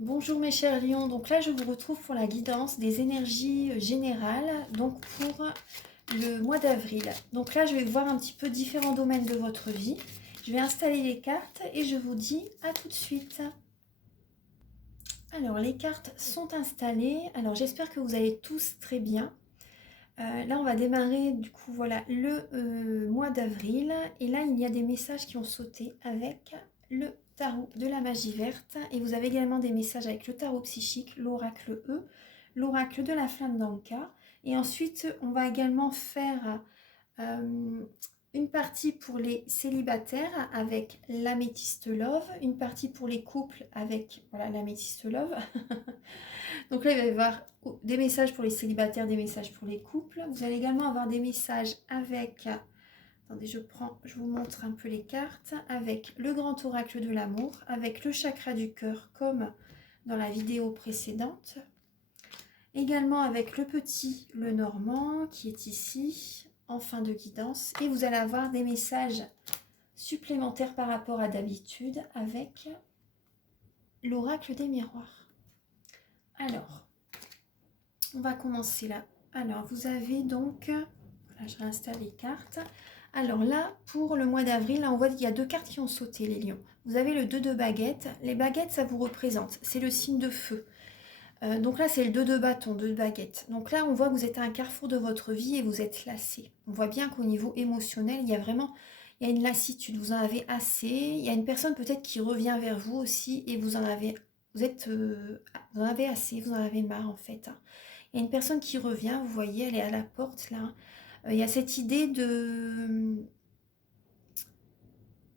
Bonjour mes chers lions, donc là je vous retrouve pour la guidance des énergies générales, donc pour le mois d'avril. Donc là je vais voir un petit peu différents domaines de votre vie. Je vais installer les cartes et je vous dis à tout de suite. Alors les cartes sont installées, alors j'espère que vous allez tous très bien. Là on va démarrer du coup voilà le mois d'avril et là il y a des messages qui ont sauté avec le tarot de la magie verte et vous avez également des messages avec le tarot psychique, l'oracle E, l'oracle de la flamme d'Anka et ensuite on va également faire une partie pour les célibataires avec l'améthyste love, une partie pour les couples avec voilà l'améthyste love. Donc là, il va y avoir des messages pour les célibataires, des messages pour les couples. Vous allez également avoir des messages avec, attendez, je vous montre un peu les cartes, avec le grand oracle de l'amour, avec le chakra du cœur comme dans la vidéo précédente. Également avec le petit, le normand, qui est ici, en fin de guidance. Et vous allez avoir des messages supplémentaires par rapport à d'habitude avec l'oracle des miroirs. Alors, on va commencer là. Alors, vous avez donc... Voilà, je réinstalle les cartes. Alors là, pour le mois d'avril, là, on voit qu'il y a deux cartes qui ont sauté, les lions. Vous avez le 2 de baguettes. Les baguettes, ça vous représente. C'est le signe de feu. Donc là, c'est le 2 de bâton, 2 de baguettes. Donc là, on voit que vous êtes à un carrefour de votre vie et vous êtes lassé. On voit bien qu'au niveau émotionnel, il y a vraiment... Il y a une lassitude, vous en avez assez. Il y a une personne peut-être qui revient vers vous aussi et vous en avez... Vous en avez assez, vous en avez marre en fait, hein. Il y a une personne qui revient, vous voyez, elle est à la porte là. Il y a cette idée de...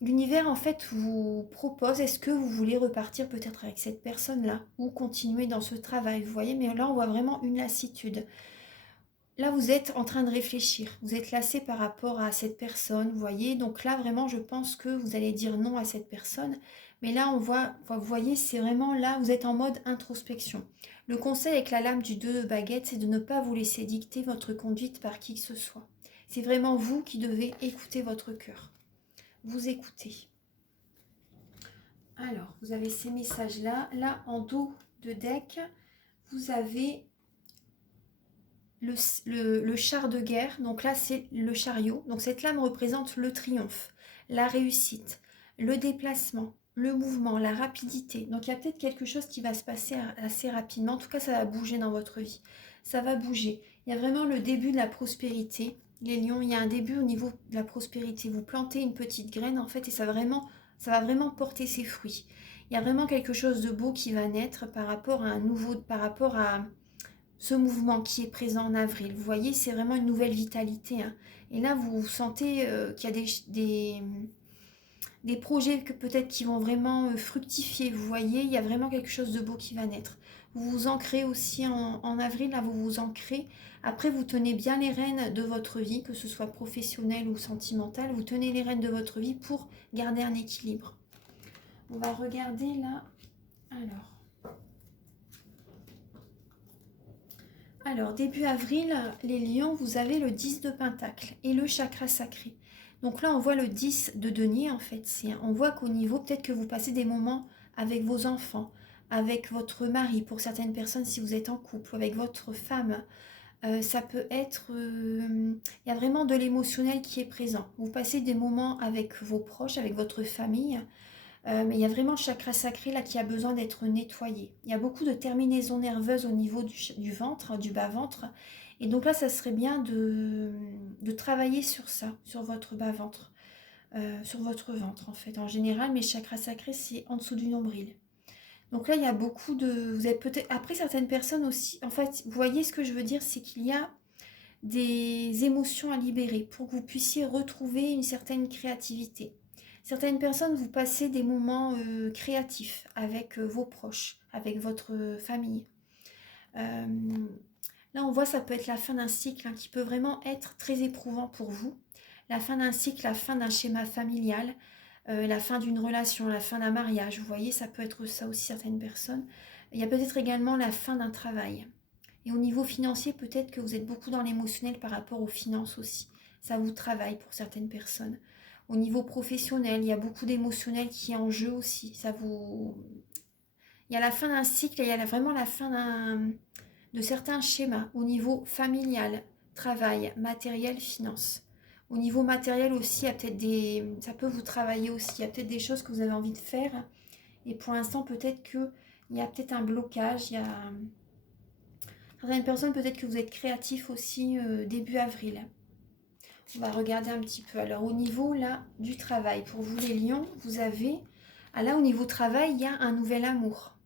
L'univers en fait vous propose, est-ce que vous voulez repartir peut-être avec cette personne-là ou continuer dans ce travail, vous voyez, mais là on voit vraiment une lassitude. Là vous êtes en train de réfléchir, vous êtes lassé par rapport à cette personne, vous voyez, donc là vraiment je pense que vous allez dire non à cette personne, mais là on voit, vous voyez, c'est vraiment là, vous êtes en mode introspection. Le conseil avec la lame du 2 de baguette, c'est de ne pas vous laisser dicter votre conduite par qui que ce soit. C'est vraiment vous qui devez écouter votre cœur. Vous écoutez. Alors, vous avez ces messages-là. Là, en dos de deck, vous avez le char de guerre. Donc là, c'est le chariot. Donc cette lame représente le triomphe, la réussite, le déplacement, le mouvement, la rapidité. Donc il y a peut-être quelque chose qui va se passer assez rapidement. En tout cas, ça va bouger dans votre vie. Ça va bouger. Il y a vraiment le début de la prospérité. Les lions, il y a un début au niveau de la prospérité. Vous plantez une petite graine, en fait, et ça va vraiment porter ses fruits. Il y a vraiment quelque chose de beau qui va naître par rapport à ce mouvement qui est présent en avril. Vous voyez, c'est vraiment une nouvelle vitalité, hein. Et là, vous sentez qu'il y a des projets que peut-être qui vont vraiment fructifier. Vous voyez, il y a vraiment quelque chose de beau qui va naître. Vous vous ancrez aussi en avril, là, vous vous ancrez. Après, vous tenez bien les rênes de votre vie, que ce soit professionnel ou sentimental. Vous tenez les rênes de votre vie pour garder un équilibre. On va regarder là. Alors, début avril, les lions, vous avez le 10 de pentacle et le chakra sacré. Donc là, on voit le 10 de denier, en fait. On voit qu'au niveau, peut-être que vous passez des moments avec vos enfants, avec votre mari, pour certaines personnes, si vous êtes en couple, avec votre femme. Ça peut être... Il y a vraiment de l'émotionnel qui est présent. Vous passez des moments avec vos proches, avec votre famille. Mais il y a vraiment le chakra sacré là qui a besoin d'être nettoyé. Il y a beaucoup de terminaisons nerveuses au niveau du ventre, du bas-ventre. Et donc là, ça serait bien de travailler sur ça, sur votre bas-ventre, sur votre ventre en fait. En général, mais le chakra sacré, c'est en dessous du nombril. Donc là, il y a beaucoup de... Vous avez peut-être... Après, certaines personnes aussi... En fait, vous voyez ce que je veux dire, c'est qu'il y a des émotions à libérer pour que vous puissiez retrouver une certaine créativité. Certaines personnes, vous passez des moments créatifs avec vos proches, avec votre famille. Euh, Là, on voit ça peut être la fin d'un cycle, hein, qui peut vraiment être très éprouvant pour vous. La fin d'un cycle, la fin d'un schéma familial, la fin d'une relation, la fin d'un mariage. Vous voyez, ça peut être ça aussi certaines personnes. Il y a peut-être également la fin d'un travail. Et au niveau financier, peut-être que vous êtes beaucoup dans l'émotionnel par rapport aux finances aussi. Ça vous travaille pour certaines personnes. Au niveau professionnel, il y a beaucoup d'émotionnel qui est en jeu aussi. Il y a la fin d'un cycle et il y a vraiment la fin de certains schémas au niveau familial, travail, matériel, finance. Au niveau matériel aussi, il y a peut-être ça peut vous travailler aussi. Il y a peut-être des choses que vous avez envie de faire. Et pour l'instant, peut-être qu'il y a peut-être un blocage. Il y a certaines personnes, peut-être que vous êtes créatif aussi début avril. On va regarder un petit peu. Alors, au niveau là du travail, pour vous les lions, vous avez... Ah, là, au niveau travail, il y a un nouvel amour.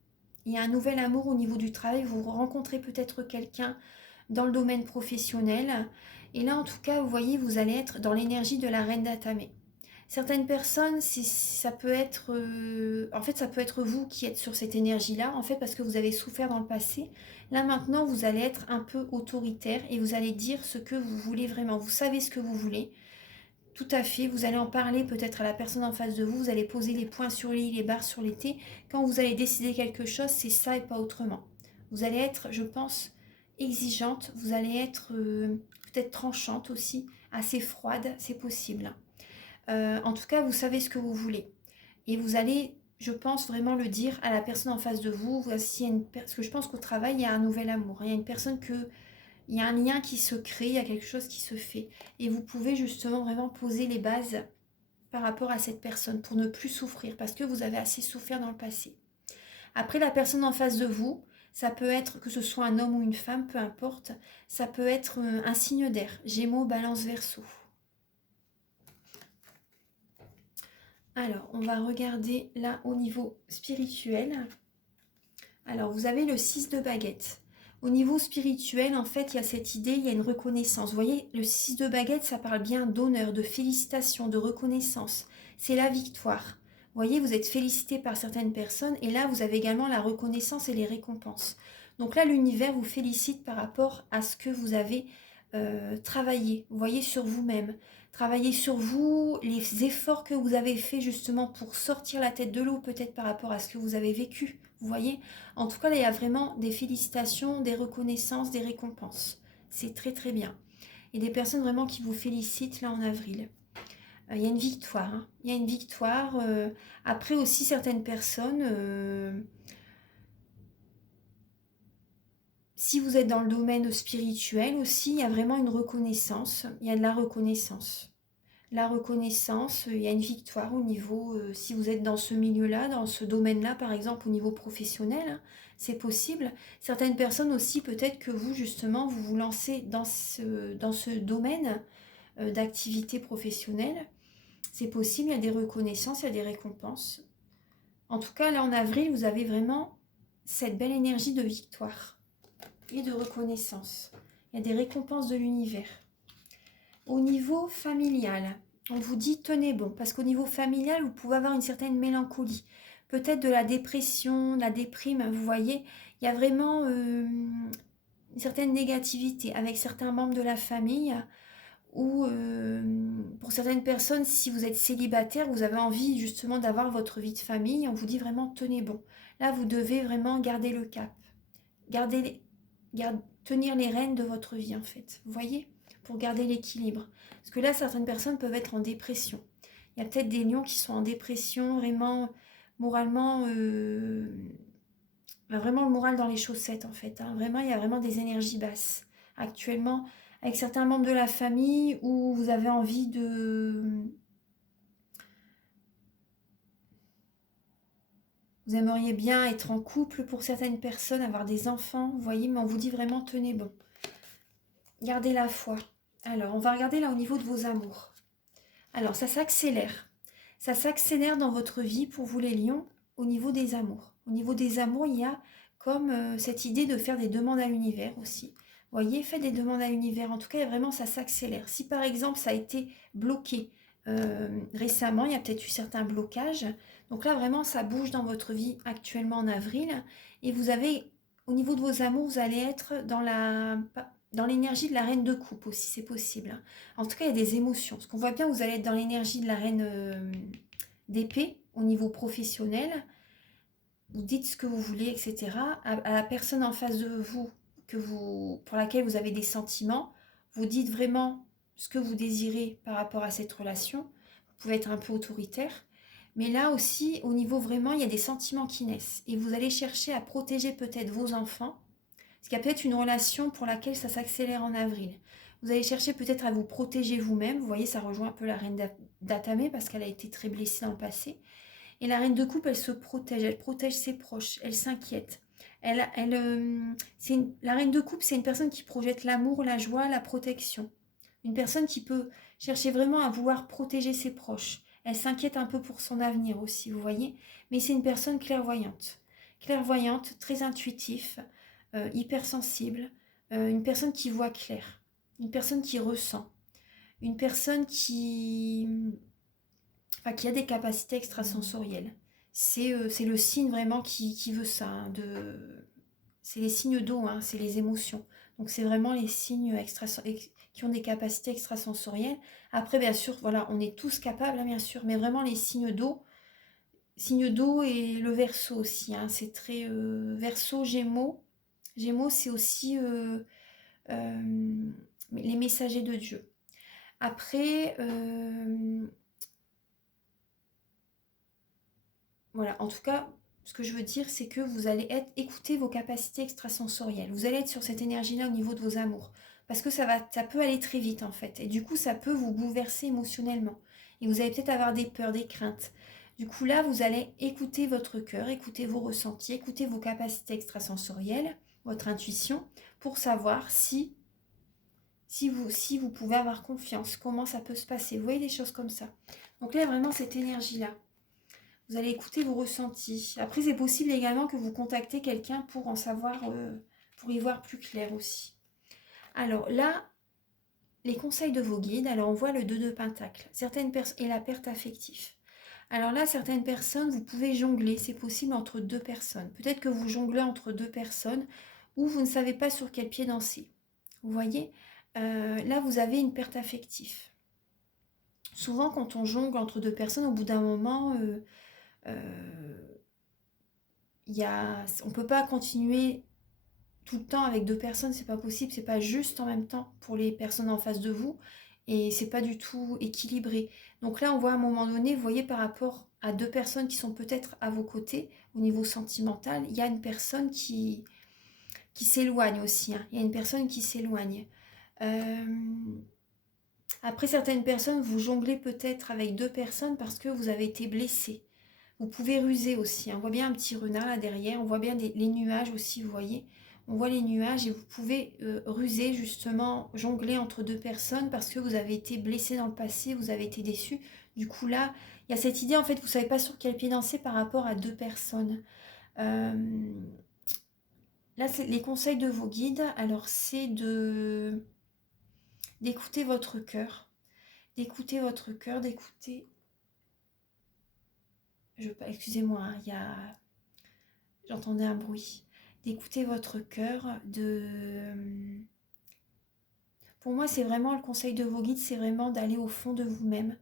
Il y a un nouvel amour au niveau du travail. Vous rencontrez peut-être quelqu'un dans le domaine professionnel. Et là, en tout cas, vous voyez, vous allez être dans l'énergie de la reine d'Atamé. Certaines personnes, ça peut être... en fait, ça peut être vous qui êtes sur cette énergie-là, en fait, parce que vous avez souffert dans le passé. Là, maintenant, vous allez être un peu autoritaire et vous allez dire ce que vous voulez vraiment. Vous savez ce que vous voulez. Tout à fait. Vous allez en parler peut-être à la personne en face de vous. Vous allez poser les points sur les i, les barres sur les t. Quand vous allez décider quelque chose, c'est ça et pas autrement. Vous allez être, je pense, exigeante. Vous allez être peut-être tranchante aussi, assez froide, c'est possible. En tout cas, vous savez ce que vous voulez. Et vous allez, je pense, vraiment le dire à la personne en face de vous. Parce que je pense qu'au travail, il y a un nouvel amour. Il y a une personne il y a un lien qui se crée, il y a quelque chose qui se fait. Et vous pouvez justement vraiment poser les bases par rapport à cette personne pour ne plus souffrir. Parce que vous avez assez souffert dans le passé. Après, la personne en face de vous, ça peut être que ce soit un homme ou une femme, peu importe. Ça peut être un signe d'air. Gémeaux, Balance, Verseau. Alors, on va regarder là au niveau spirituel. Alors, vous avez le 6 de baguette. Au niveau spirituel, en fait, il y a cette idée, il y a une reconnaissance. Vous voyez, le 6 de baguette, ça parle bien d'honneur, de félicitations, de reconnaissance. C'est la victoire. Vous voyez, vous êtes félicité par certaines personnes et là, vous avez également la reconnaissance et les récompenses. Donc là, l'univers vous félicite par rapport à ce que vous avez travaillé, vous voyez, sur vous-même. Travailler sur vous, les efforts que vous avez faits justement pour sortir la tête de l'eau, peut-être par rapport à ce que vous avez vécu, vous voyez. En tout cas, là, il y a vraiment des félicitations, des reconnaissances, des récompenses. C'est très très bien. Et des personnes vraiment qui vous félicitent là en avril. Il y a une victoire. Hein. Il y a une victoire. Après aussi, certaines personnes, si vous êtes dans le domaine spirituel aussi, il y a vraiment une reconnaissance. Il y a de la reconnaissance. La reconnaissance, il y a une victoire au niveau, si vous êtes dans ce milieu-là, dans ce domaine-là, par exemple au niveau professionnel, hein, c'est possible. Certaines personnes aussi, peut-être que vous, justement, vous vous lancez dans ce domaine d'activité professionnelle. C'est possible, il y a des reconnaissances, il y a des récompenses. En tout cas, là, en avril, vous avez vraiment cette belle énergie de victoire et de reconnaissance. Il y a des récompenses de l'univers. Au niveau familial, on vous dit tenez bon, parce qu'au niveau familial, vous pouvez avoir une certaine mélancolie, peut-être de la dépression, de la déprime, vous voyez, il y a vraiment une certaine négativité avec certains membres de la famille, ou pour certaines personnes, si vous êtes célibataire, vous avez envie justement d'avoir votre vie de famille, on vous dit vraiment tenez bon. Là, vous devez vraiment garder le cap, tenir les rênes de votre vie en fait, vous voyez, pour garder l'équilibre. Parce que là, certaines personnes peuvent être en dépression. Il y a peut-être des lions qui sont en dépression, vraiment moralement, vraiment le moral dans les chaussettes en fait. Hein. Vraiment, il y a vraiment des énergies basses actuellement avec certains membres de la famille où vous avez envie de... Vous aimeriez bien être en couple pour certaines personnes, avoir des enfants, vous voyez, mais on vous dit vraiment tenez bon. Gardez la foi. Alors, on va regarder là au niveau de vos amours. Alors, ça s'accélère. Ça s'accélère dans votre vie pour vous les lions au niveau des amours. Au niveau des amours, il y a comme cette idée de faire des demandes à l'univers aussi. Vous voyez, faites des demandes à l'univers. En tout cas, vraiment, ça s'accélère. Si par exemple, ça a été bloqué récemment, il y a peut-être eu certains blocages. Donc là, vraiment, ça bouge dans votre vie actuellement en avril. Et vous avez, au niveau de vos amours, vous allez être dans l'énergie de la reine de coupe aussi, c'est possible. En tout cas, il y a des émotions. Parce qu'on voit bien, vous allez être dans l'énergie de la reine d'épée au niveau professionnel. Vous dites ce que vous voulez, etc. À la personne en face de vous, pour laquelle vous avez des sentiments, vous dites vraiment ce que vous désirez par rapport à cette relation. Vous pouvez être un peu autoritaire. Mais là aussi, au niveau vraiment, il y a des sentiments qui naissent. Et vous allez chercher à protéger peut-être vos enfants. Parce qu'il y a peut-être une relation pour laquelle ça s'accélère en avril. Vous allez chercher peut-être à vous protéger vous-même. Vous voyez, ça rejoint un peu la reine d'Atamé parce qu'elle a été très blessée dans le passé. Et la reine de coupe, elle se protège. Elle protège ses proches. Elle s'inquiète. La reine de coupe, c'est une personne qui projette l'amour, la joie, la protection. Une personne qui peut chercher vraiment à vouloir protéger ses proches. Elle s'inquiète un peu pour son avenir aussi, vous voyez. Mais c'est une personne clairvoyante. Clairvoyante, très intuitif, hypersensible. Une personne qui voit clair. Une personne qui ressent. Une personne qui a des capacités extrasensorielles. C'est le signe vraiment qui veut ça. C'est les signes d'eau, hein, c'est les émotions. Donc c'est vraiment les signes qui ont des capacités extrasensorielles. Après, bien sûr, voilà, on est tous capables, hein, bien sûr, mais vraiment les signes d'eau et le Verseau aussi. Hein, c'est très Verseau, Gémeaux. Gémeaux, c'est aussi les messagers de Dieu. Après, voilà, en tout cas, ce que je veux dire, c'est que vous allez écouter vos capacités extrasensorielles. Vous allez être sur cette énergie-là au niveau de vos amours. Parce que ça peut aller très vite, en fait. Et du coup, ça peut vous bouleverser émotionnellement. Et vous allez peut-être avoir des peurs, des craintes. Du coup, là, vous allez écouter votre cœur, écouter vos ressentis, écouter vos capacités extrasensorielles, votre intuition, pour savoir si vous pouvez avoir confiance, comment ça peut se passer. Vous voyez des choses comme ça. Donc là, vraiment, cette énergie-là. Vous allez écouter vos ressentis. Après, c'est possible également que vous contactez quelqu'un pour en savoir, pour y voir plus clair aussi. Alors là, les conseils de vos guides. Alors on voit le 2 de Pentacle. Certaines personnes et la perte affective. Alors là, certaines personnes, vous pouvez jongler. C'est possible entre deux personnes. Peut-être que vous jonglez entre deux personnes ou vous ne savez pas sur quel pied danser. Vous voyez, là, vous avez une perte affective. Souvent, quand on jongle entre deux personnes, au bout d'un moment... on ne peut pas continuer tout le temps avec deux personnes, c'est pas possible, c'est pas juste en même temps pour les personnes en face de vous et c'est pas du tout équilibré. Donc là, on voit à un moment donné, vous voyez, par rapport à deux personnes qui sont peut-être à vos côtés au niveau sentimental, il y a une personne qui s'éloigne aussi, hein. Il y a une personne qui s'éloigne. Après, certaines personnes, vous jonglez peut-être avec deux personnes parce que vous avez été blessé. Vous pouvez ruser aussi. On voit bien un petit renard là derrière. On voit bien les nuages aussi, vous voyez. On voit les nuages et vous pouvez ruser justement, jongler entre deux personnes parce que vous avez été blessé dans le passé, vous avez été déçu. Du coup là, il y a cette idée en fait, vous ne savez pas sur quel pied danser par rapport à deux personnes. Là, c'est les conseils de vos guides. Alors c'est d'écouter votre cœur. D'écouter votre cœur, d'écouter... Excusez-moi, hein, j'entendais un bruit. D'écouter votre cœur, Pour moi, c'est vraiment le conseil de vos guides, c'est vraiment d'aller au fond de vous-même,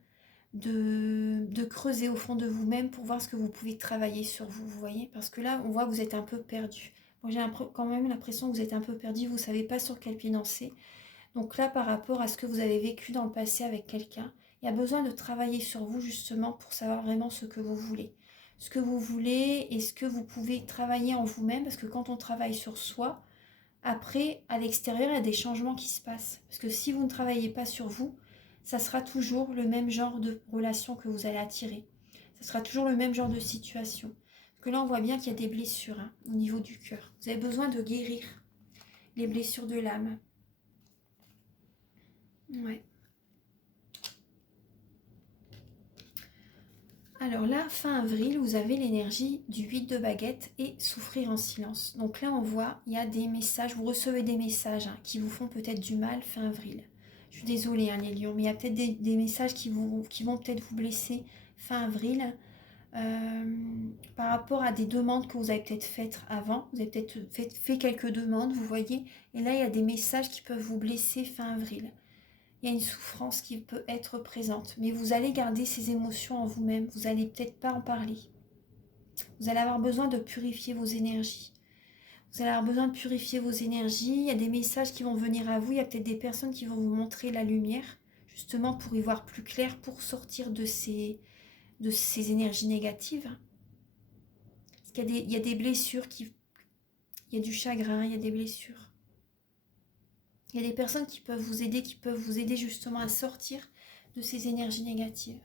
de creuser au fond de vous-même pour voir ce que vous pouvez travailler sur vous, vous voyez. Parce que là, on voit que vous êtes un peu perdu. Moi, j'ai quand même l'impression que vous êtes un peu perdu, vous ne savez pas sur quel pied danser. Donc là, par rapport à ce que vous avez vécu dans le passé avec quelqu'un, il y a besoin de travailler sur vous justement pour savoir vraiment ce que vous voulez. Ce que vous voulez et ce que vous pouvez travailler en vous-même, parce que quand on travaille sur soi, après, à l'extérieur, il y a des changements qui se passent. Parce que si vous ne travaillez pas sur vous, ça sera toujours le même genre de relation que vous allez attirer. Ça sera toujours le même genre de situation. Parce que là, on voit bien qu'il y a des blessures, hein, au niveau du cœur. Vous avez besoin de guérir les blessures de l'âme. Ouais. Alors là, fin avril, vous avez l'énergie du 8 de baguette et souffrir en silence. Donc là, on voit, il y a des messages, vous recevez des messages hein, qui vous font peut-être du mal fin avril. Je suis désolée, hein, les lions, mais il y a peut-être des messages qui vont peut-être vous blesser fin avril par rapport à des demandes que vous avez peut-être faites avant. Vous avez peut-être fait quelques demandes, vous voyez. Et là, il y a des messages qui peuvent vous blesser fin avril. Il y a une souffrance qui peut être présente, mais vous allez garder ces émotions en vous-même, vous n'allez peut-être pas en parler. Vous allez avoir besoin de purifier vos énergies. Vous allez avoir besoin de purifier vos énergies, il y a des messages qui vont venir à vous, il y a peut-être des personnes qui vont vous montrer la lumière, justement pour y voir plus clair, pour sortir de ces de ces énergies négatives. Parce qu'il y a des blessures, il y a du chagrin, il y a des blessures. Il y a des personnes qui peuvent vous aider justement à sortir de ces énergies négatives.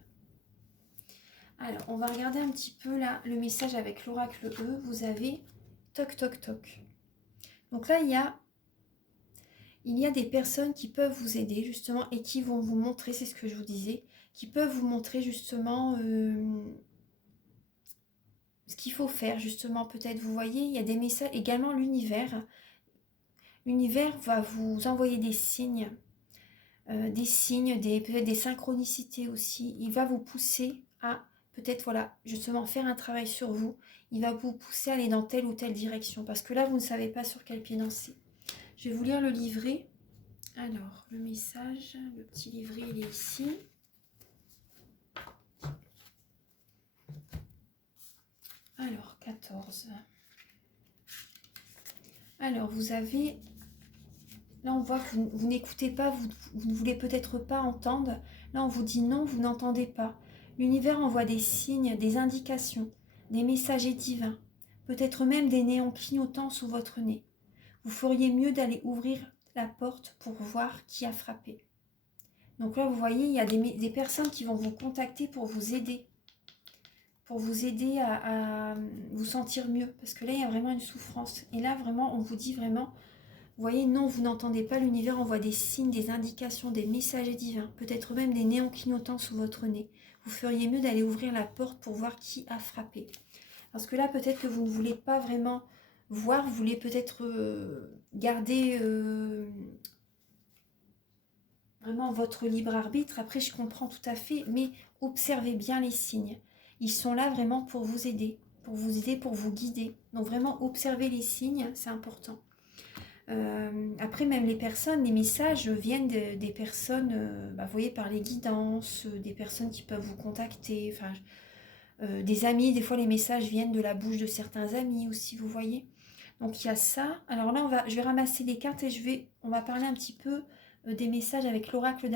Alors, on va regarder un petit peu là le message avec l'oracle E. Vous avez toc toc toc. Donc là, il y a des personnes qui peuvent vous aider justement et qui vont vous montrer, c'est ce que je vous disais, qui peuvent vous montrer justement ce qu'il faut faire justement. Peut-être, vous voyez, il y a des messages, également l'univers. L'univers va vous envoyer des signes, peut-être des synchronicités aussi. Il va vous pousser à peut-être, voilà, justement faire un travail sur vous. Il va vous pousser à aller dans telle ou telle direction parce que là, vous ne savez pas sur quel pied danser. Je vais vous lire le livret. Alors, le message, le petit livret, il est ici. Alors, 14. Alors, vous avez... Là, on voit que vous n'écoutez pas, vous ne voulez peut-être pas entendre. Là, on vous dit non, vous n'entendez pas. L'univers envoie des signes, des indications, des messagers divins, peut-être même des néons clignotants sous votre nez. Vous feriez mieux d'aller ouvrir la porte pour voir qui a frappé. Donc là, vous voyez, il y a des personnes qui vont vous contacter pour vous aider à vous sentir mieux. Parce que là, il y a vraiment une souffrance. Et là, vraiment, on vous dit vraiment, vous voyez, non, vous n'entendez pas, l'univers envoie des signes, des indications, des messagers divins, peut-être même des néons clignotants sous votre nez. Vous feriez mieux d'aller ouvrir la porte pour voir qui a frappé. Parce que là, peut-être que vous ne voulez pas vraiment voir, vous voulez peut-être garder vraiment votre libre arbitre. Après, je comprends tout à fait, mais observez bien les signes. Ils sont là vraiment pour vous aider, pour vous guider. Donc vraiment, observez les signes, c'est important. Après, même les personnes, les messages viennent des personnes, vous voyez, par les guidances, des personnes qui peuvent vous contacter, enfin, des amis. Des fois, les messages viennent de la bouche de certains amis aussi, vous voyez. Donc, il y a ça. Alors là, je vais ramasser les cartes et on va parler un petit peu des messages avec l'oracle